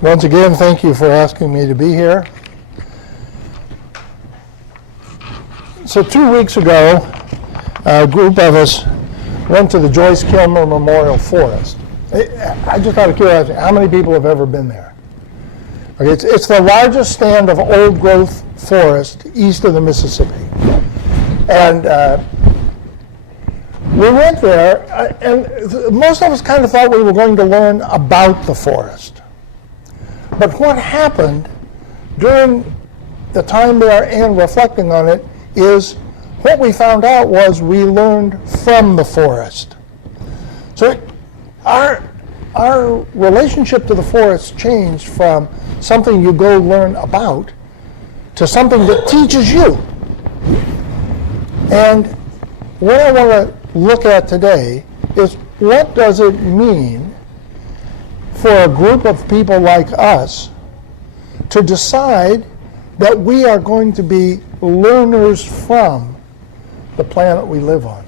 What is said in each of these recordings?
Once again, thank you for asking me to be here. So 2 weeks ago, a group of us went to the Joyce Kilmer Memorial Forest. I just out of curiosity, how many people have ever been there? Okay, it's the largest stand of old-growth forest east of the Mississippi. And we went there, and most of us kind of thought we were going to learn about the forest. But what happened during the time there and reflecting on it is what we found out was we learned from the forest. So our relationship to the forest changed from something you go learn about to something that teaches you. And what I want to look at today is what does it mean for a group of people like us to decide that we are going to be learners from the planet we live on.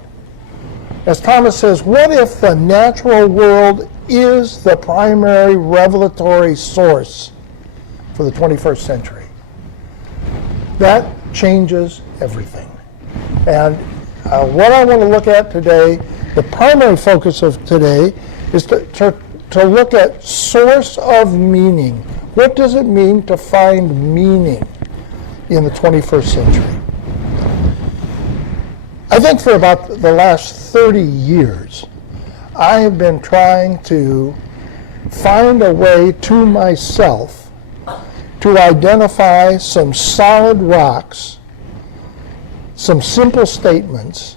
As Thomas says, what if the natural world is the primary revelatory source for the 21st century? That changes everything. And what I want to look at today, the primary focus of today, is to look at source of meaning. What does it mean to find meaning in the 21st century? I think for about the last 30 years, I have been trying to find a way to myself to identify some solid rocks, some simple statements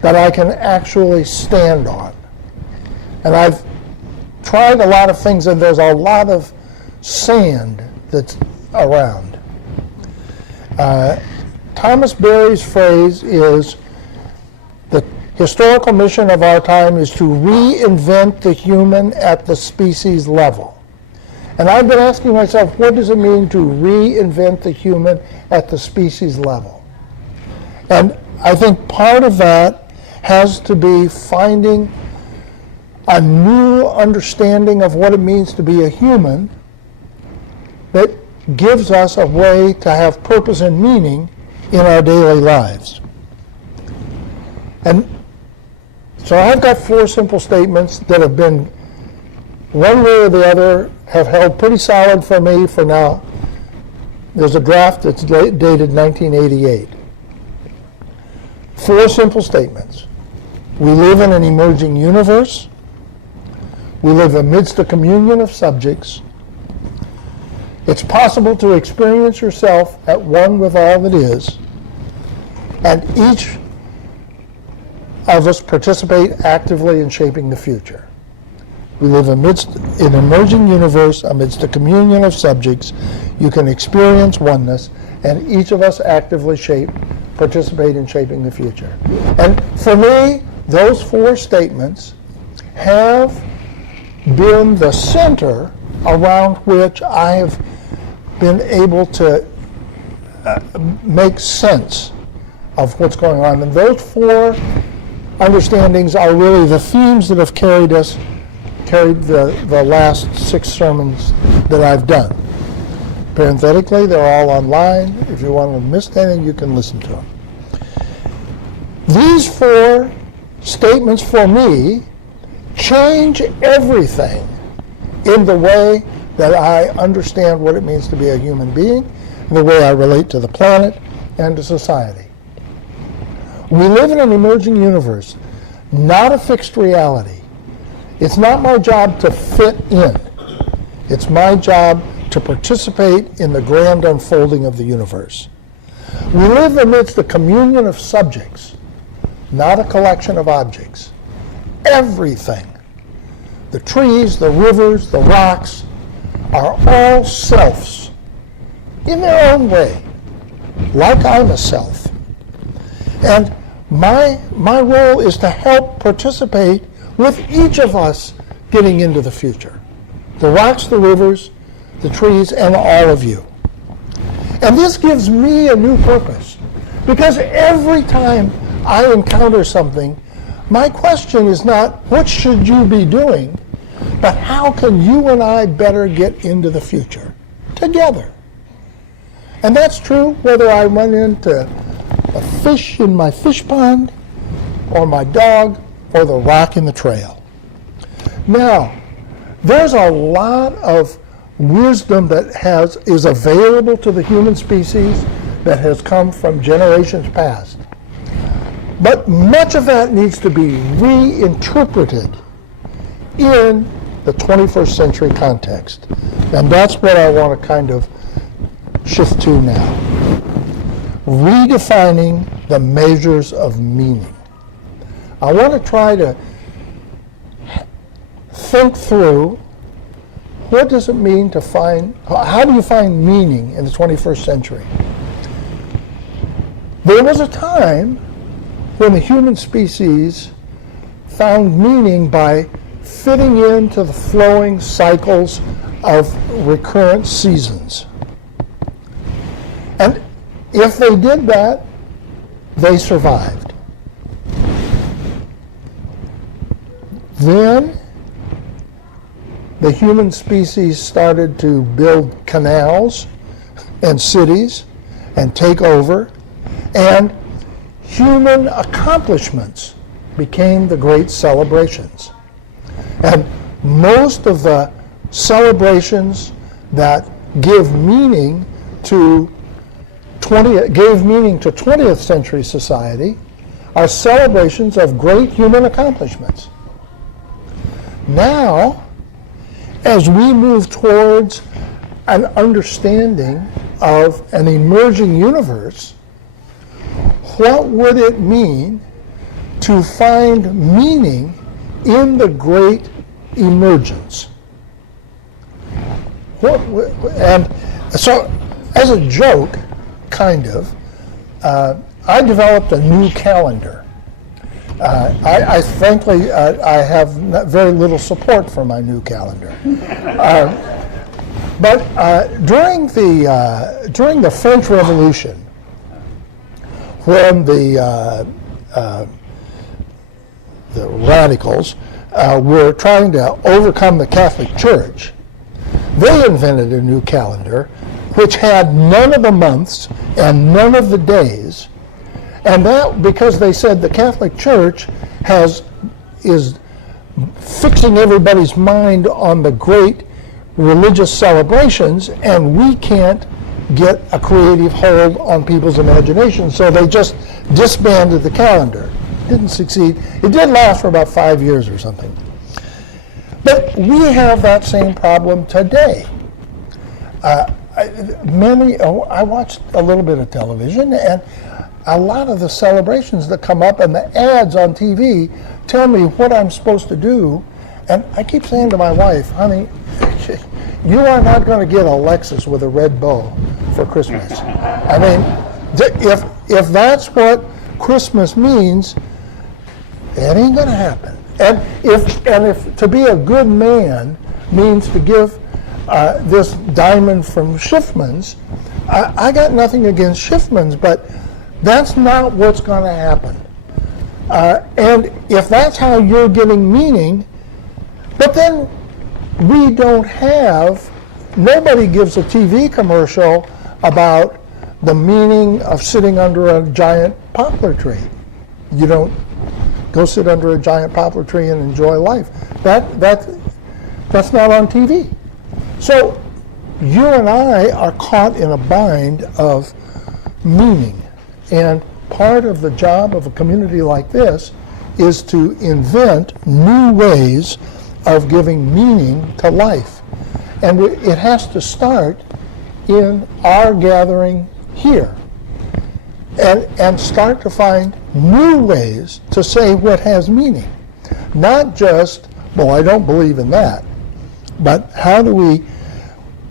that I can actually stand on. And I've tried a lot of things, and there's a lot of sand that's around. Thomas Berry's phrase is, the historical mission of our time is to reinvent the human at the species level. And I've been asking myself, what does it mean to reinvent the human at the species level? And I think part of that has to be finding a new understanding of what it means to be a human that gives us a way to have purpose and meaning in our daily lives. And so I've got 4 simple statements that have been, one way or the other, have held pretty solid for me for now. There's a draft that's dated 1988. 4 simple statements. We live in an emerging universe. We live amidst a communion of subjects. It's possible to experience yourself at one with all that is, and each of us participate actively in shaping the future. We live amidst an emerging universe, amidst a communion of subjects. You can experience oneness, and each of us actively participate in shaping the future. And for me, those 4 statements have been the center around which I have been able to make sense of what's going on. And those 4 understandings are really the themes that have carried the last 6 sermons that I've done. Parenthetically, they're all online. If you want to miss anything, you can listen to them. These 4 statements for me change everything in the way that I understand what it means to be a human being, the way I relate to the planet and to society. We live in an emerging universe, not a fixed reality. It's not my job to fit in. It's my job to participate in the grand unfolding of the universe. We live amidst a communion of subjects, not a collection of objects. Everything, the trees, the rivers, the rocks, are all selves in their own way, like I'm a self. And my role is to help participate with each of us getting into the future. The rocks, the rivers, the trees, and all of you. And this gives me a new purpose, because every time I encounter something, my question is not, what should you be doing? But how can you and I better get into the future together? And that's true whether I run into a fish in my fish pond, or my dog, or the rock in the trail. Now, there's a lot of wisdom that is available to the human species that has come from generations past. But much of that needs to be reinterpreted in the 21st century context. And that's what I want to kind of shift to now. Redefining the measures of meaning. I want to try to think through what does it mean to find, how do you find meaning in the 21st century? There was a time when the human species found meaning by fitting into the flowing cycles of recurrent seasons. And if they did that, they survived. Then the human species started to build canals and cities and take over, and human accomplishments became the great celebrations. And most of the celebrations that give meaning to 20th century society are celebrations of great human accomplishments. Now, as we move towards an understanding of an emerging universe, what would it mean to find meaning in the great emergence? And so, as a joke, kind of, I developed a new calendar. I frankly, I have very little support for my new calendar. But during the French Revolution, when the radicals were trying to overcome the Catholic Church, they invented a new calendar which had none of the months and none of the days. And that because they said the Catholic Church is fixing everybody's mind on the great religious celebrations, and we can't get a creative hold on people's imagination. So they just disbanded the calendar. Didn't succeed. It did last for about 5 years or something. But we have that same problem today. I watched a little bit of television, and a lot of the celebrations that come up and the ads on TV tell me what I'm supposed to do. And I keep saying to my wife, honey, you are not going to get a Lexus with a red bow for Christmas. I mean, if that's what Christmas means, it ain't going to happen. And if to be a good man means to give this diamond from Schiffman's, I got nothing against Schiffman's, but that's not what's going to happen. And if that's how you're getting meaning, but then nobody gives a TV commercial about the meaning of sitting under a giant poplar tree. You don't go sit under a giant poplar tree and enjoy life. That's not on TV. So you and I are caught in a bind of meaning. And part of the job of a community like this is to invent new ways of giving meaning to life. And it has to start in our gathering here. And start to find new ways to say what has meaning. Not just, well, I don't believe in that, but how do we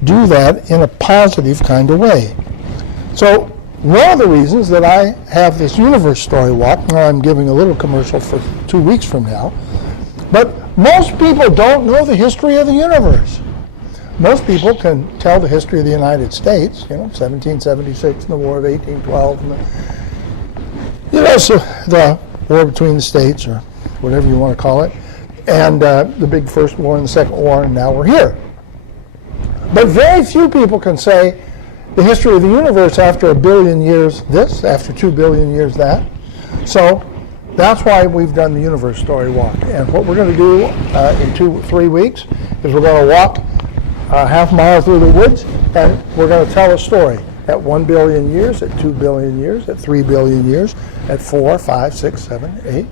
do that in a positive kind of way? So one of the reasons that I have this universe story walk, now I'm giving a little commercial for 2 weeks from now, but most people don't know the history of the universe. Most people can tell the history of the United States, 1776 and the War of 1812, and so the war between the states, or whatever you want to call it. and the big First War and the Second War, and now we're here. But very few people can say the history of the universe after 1 billion years this, after 2 billion years that. So that's why we've done the Universe Story Walk. And what we're going to do in 2-3 weeks is we're going to walk a half mile through the woods, and we're going to tell a story at 1 billion years, at 2 billion years, at 3 billion years, at 4, 5, 6, 7, 8,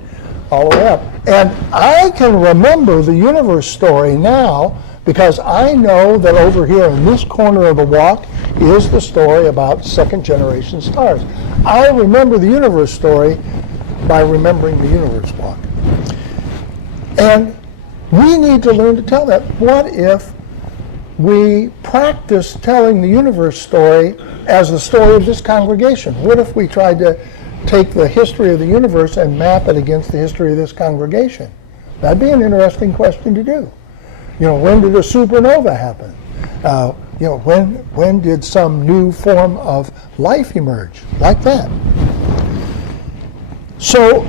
all the way up. And I can remember the universe story now because I know that over here in this corner of the walk is the story about second generation stars. I remember the universe story by remembering the universe walk. And we need to learn to tell that. What if we practice telling the universe story as the story of this congregation? What if we tried to take the history of the universe and map it against the history of this congregation? That'd be an interesting question to do. You know, when did a supernova happen? You know, when did some new form of life emerge? Like that. So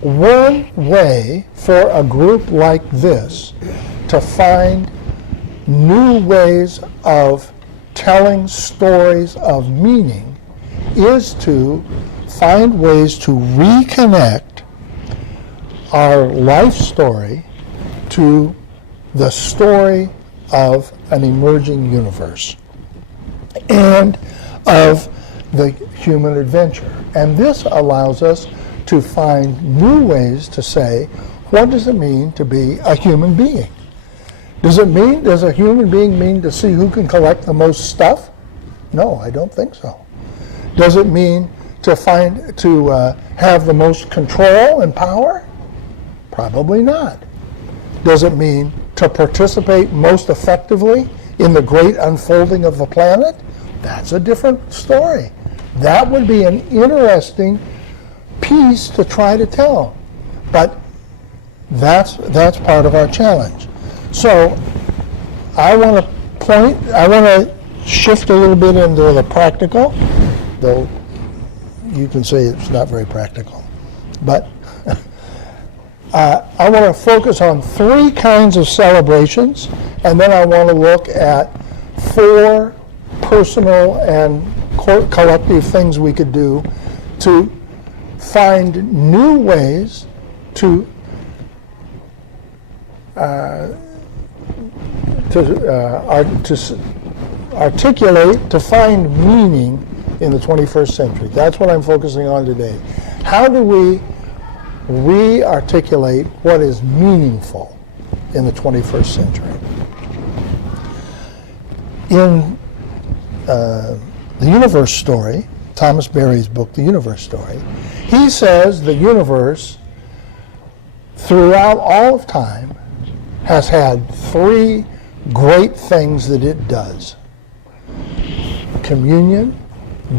one way for a group like this to find new ways of telling stories of meaning is to find ways to reconnect our life story to the story of an emerging universe and of the human adventure. And this allows us to find new ways to say, what does it mean to be a human being? Does a human being mean to see who can collect the most stuff? No, I don't think so. Does it mean to have the most control and power? Probably not. Does it mean to participate most effectively in the great unfolding of the planet? That's a different story. That would be an interesting piece to try to tell. But that's part of our challenge. So I want to shift a little bit into the practical, though you can say it's not very practical. But I want to focus on 3 kinds of celebrations, and then I want to look at 4 personal and collective things we could do to find new ways to articulate, to find meaning in the 21st century. That's what I'm focusing on today. How do we re-articulate what is meaningful in the 21st century? In the Universe Story, Thomas Berry's book, The Universe Story, he says the universe, throughout all of time, has had 3 great things that it does: communion,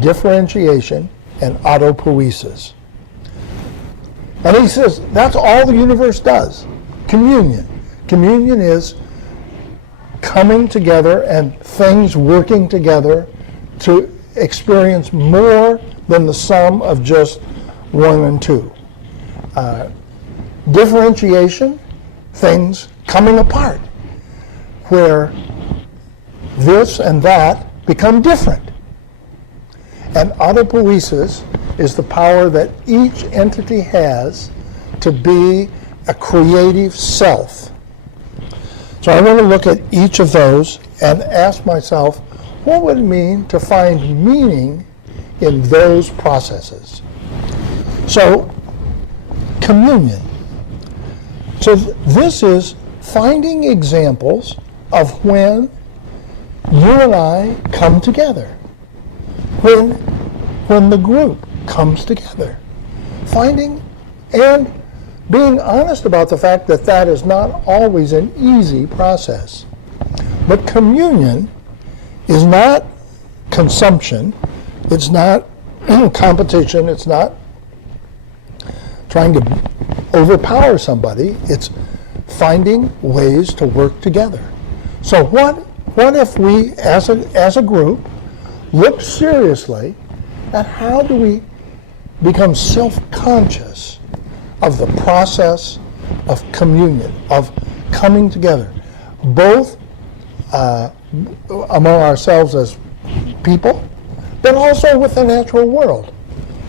differentiation, and autopoiesis. And he says that's all the universe does. Communion. Communion is coming together and things working together to experience more than the sum of just 1 and 2. Differentiation, things coming apart, where this and that become different. And autopoiesis is the power that each entity has to be a creative self. So I want to look at each of those and ask myself, what would it mean to find meaning in those processes? So, communion. So this is finding examples of when you and I come together, when the group comes together. Finding and being honest about the fact that that is not always an easy process. But communion is not consumption, it's not competition, it's not trying to overpower somebody, it's finding ways to work together. So what if we, as a group, look seriously at how do we become self-conscious of the process of communion, of coming together, both among ourselves as people, but also with the natural world.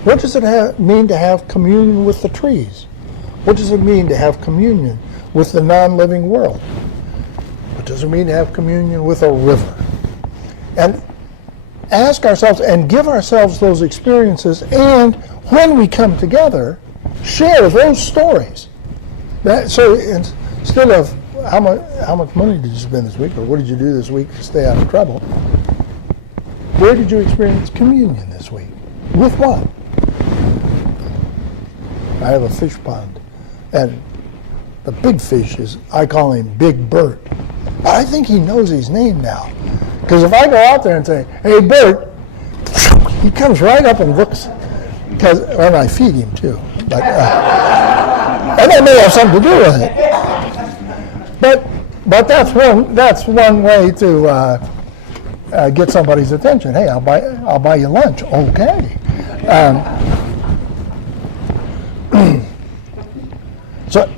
What does it mean to have communion with the trees? What does it mean to have communion with the non-living world? What does it mean to have communion with a river? And ask ourselves and give ourselves those experiences, and when we come together, share those stories. So instead of how much money did you spend this week, or what did you do this week to stay out of trouble, where did you experience communion this week? With what? I have a fish pond, and the big fish I call him Big Bert. I think he knows his name now. Because if I go out there and say, hey, Bert, he comes right up and looks, and I feed him too. But, and that may have something to do with it. But that's one way to get somebody's attention. Hey, I'll buy you lunch. Okay. So,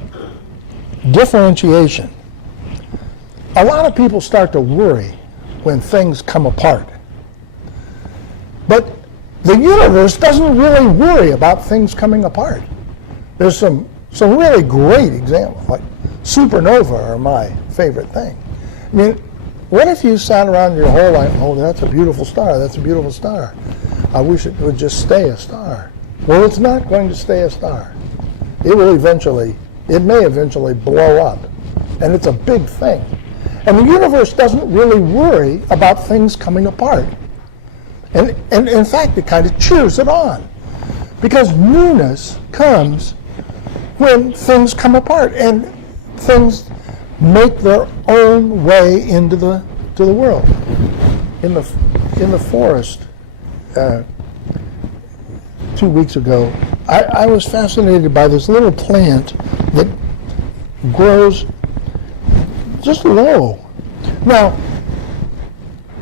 differentiation. A lot of people start to worry when things come apart. But the universe doesn't really worry about things coming apart. There's some really great examples, like supernova are my favorite thing. I mean, what if you sat around your whole life, oh, that's a beautiful star, that's a beautiful star. I wish it would just stay a star. Well, it's not going to stay a star. It may eventually blow up, and it's a big thing. And the universe doesn't really worry about things coming apart. And in fact, it kind of cheers it on. Because newness comes when things come apart and things make their own way into the world. In the forest 2 weeks ago, I was fascinated by this little plant that grows just low. Now,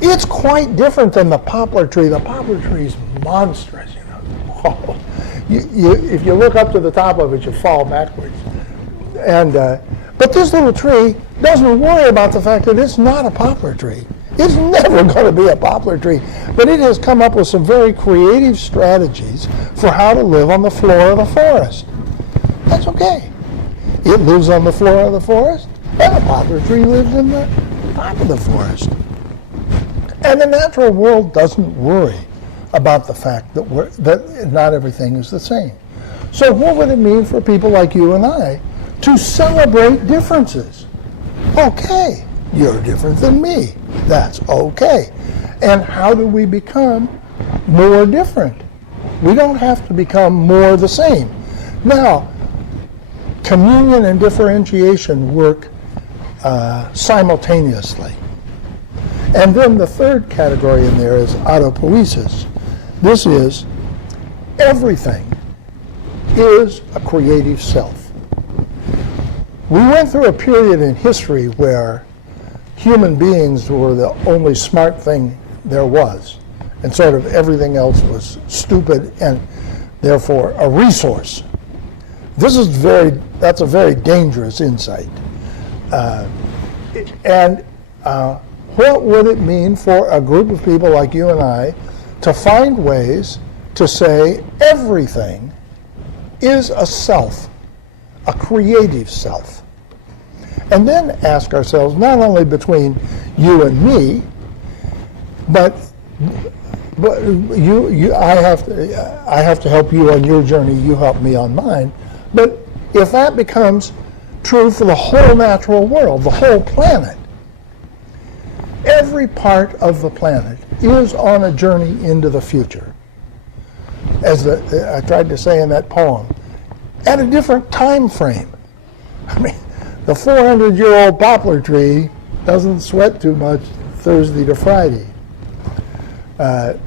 it's quite different than the poplar tree. The poplar tree is monstrous, you know. If you look up to the top of it, you fall backwards. But this little tree doesn't worry about the fact that it's not a poplar tree. It's never going to be a poplar tree. But it has come up with some very creative strategies for how to live on the floor of the forest. That's okay. It lives on the floor of the forest, and the poplar tree lives in the top of the forest. And the natural world doesn't worry about the fact that not everything is the same. So what would it mean for people like you and I to celebrate differences? Okay, you're different than me. That's okay. And how do we become more different? We don't have to become more the same. Now, communion and differentiation work simultaneously. And then the third category in there is autopoiesis. This is everything is a creative self. We went through a period in history where human beings were the only smart thing there was, and sort of everything else was stupid and therefore a resource. That's a very dangerous insight. What would it mean for a group of people like you and I to find ways to say everything is a self, a creative self? And then ask ourselves, not only between you and me, but I have to help you on your journey, you help me on mine. But if that becomes true for the whole natural world, the whole planet, every part of the planet is on a journey into the future. As I tried to say in that poem, at a different time frame. I mean, the 400-year-old poplar tree doesn't sweat too much Thursday to Friday. But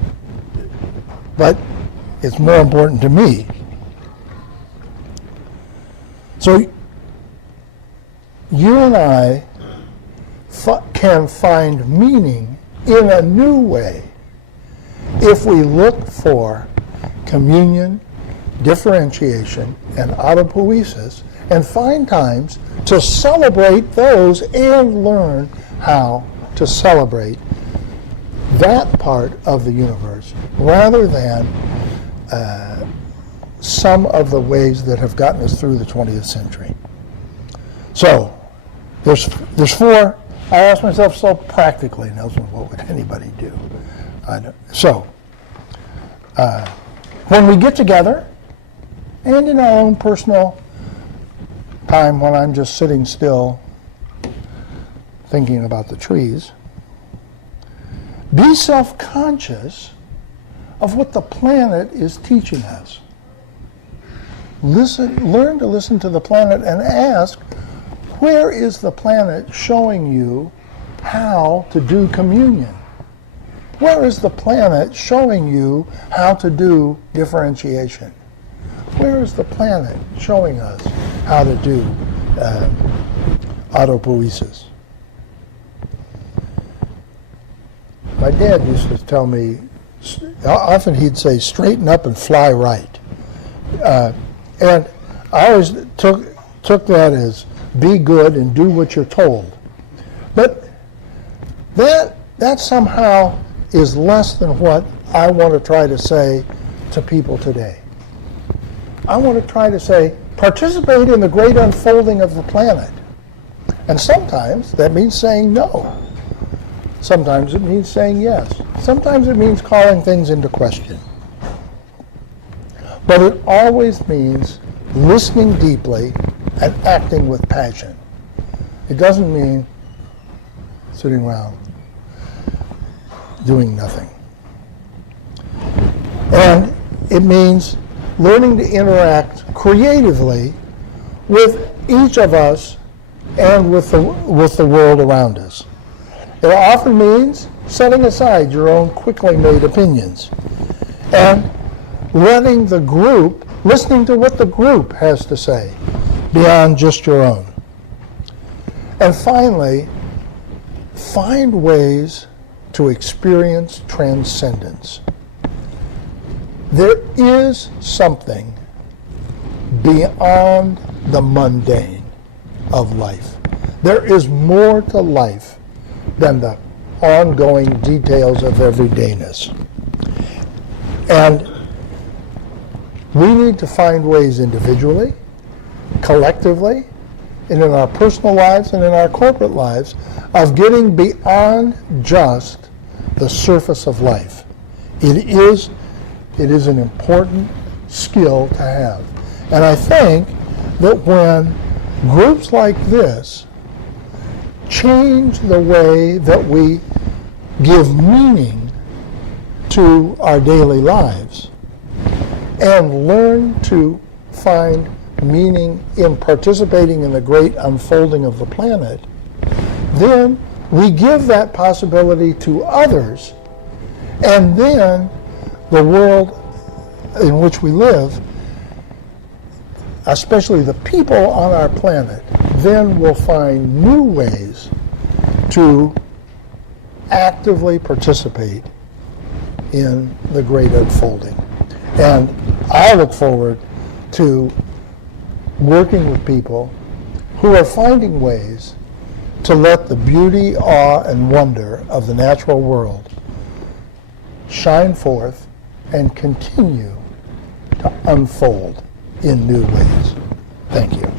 it's more important to me. So you and I can find meaning in a new way if we look for communion, differentiation, and autopoiesis and find times to celebrate those and learn how to celebrate that part of the universe rather than some of the ways that have gotten us through the 20th century. So there's four. I ask myself, so practically, Nelson, what would anybody do? When we get together, and in our own personal time when I'm just sitting still thinking about the trees, be self-conscious of what the planet is teaching us. Learn to listen to the planet and ask, where is the planet showing you how to do communion? Where is the planet showing you how to do differentiation? Where is the planet showing us how to do autopoiesis? My dad used to tell me, often he'd say, straighten up and fly right. And I always took that as be good and do what you're told. But that somehow is less than what I want to try to say to people today. I want to try to say, participate in the great unfolding of the planet. And sometimes that means saying no. Sometimes it means saying yes. Sometimes it means calling things into question. But it always means listening deeply and acting with passion. It doesn't mean sitting around doing nothing. And it means learning to interact creatively with each of us and with the world around us. It often means setting aside your own quickly made opinions and letting the group, listening to what the group has to say beyond just your own. And finally, find ways to experience transcendence. There is something beyond the mundane of life. There is more to life than the ongoing details of everydayness. And we need to find ways individually, collectively, and in our personal lives and in our corporate lives of getting beyond just the surface of life. It is an important skill to have. And I think that when groups like this change the way that we give meaning to our daily lives and learn to find meaning in participating in the great unfolding of the planet, then we give that possibility to others, and then the world in which we live, especially the people on our planet, then will find new ways to actively participate in the great unfolding. And I look forward to working with people who are finding ways to let the beauty, awe, and wonder of the natural world shine forth and continue to unfold in new ways. Thank you.